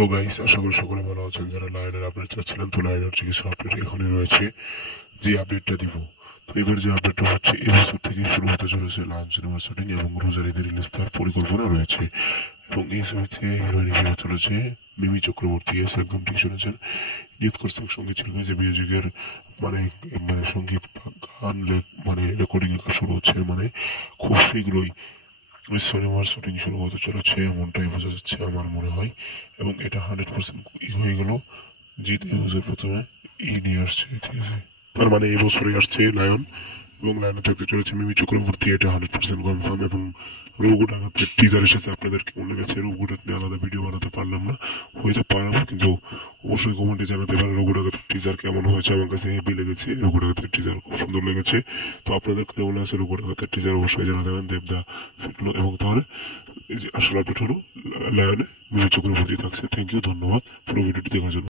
Hello guys, আশা করি সকলে ভালো আছেন। যারা লাইনের আপডেট চাচ্ছিলেন, তো লাইনের চিকিৎসা আপডেট এখানে রয়েছে। যে আপডেটটা দিব, তো এবার যে আপডেটটা হচ্ছে, এবছর থেকে শুরু হতে চলেছে লায়ন সিনেমার শুটিং এবং রোজারিদের রিলিজ দেওয়ার পরিকল্পনা রয়েছে। এবং এই ছবিতে হিরোইন হিসেবে চলেছে মিমি চক্রবর্তী। এস একদম ঠিক শুনেছেন। নিয়ত করছেন সঙ্গীত শিল্পী যে মিউজিকের মানে মানে সঙ্গীত বা গান মানে রেকর্ডিং এর কাজ শুরু হচ্ছে, মানে খুব শীঘ্রই ওই সিনেমার শুটিং শুরু হতে চলেছে, এমনটাই বোঝা যাচ্ছে আমার মনে হয়। এবং এটা 100% হয়ে গেল। জিৎ এই বছর প্রথমে নিয়ে আসছে, ঠিক আছে। তার মানে এই বছরই আসছে লায়ন, এবং লায়নে থাকতে চলেছে মিমি চক্রবর্তী, এটা 100% কনফার্ম। এবং রঘু ডাকাতের টিজার এসেছে, আপনাদের কেমন লেগেছে? রঘু ডাকাত নিয়ে আলাদা ভিডিও বানাতে পারলাম না, হয়তো পারবো, কিন্তু অবশ্যই কমেন্টে জানাতে পারেন রঘু ডাকাতের টিজার কেমন হয়েছে। আমার কাছে হেভি লেগেছে, রঘু ডাকাতের টিজার খুব সুন্দর লেগেছে। তো আপনাদের কেমন আছে রঘু ডাকাতের টিজার অবশ্যই জানাতে পারেন। দেবদা ফিটলো। এবং তাহলে এই যে আসল আপডেট হলো, লায়নে মিমি চক্রবর্তী থাকছে। থ্যাংক ইউ, ধন্যবাদ পুরো ভিডিওটি দেখার জন্য।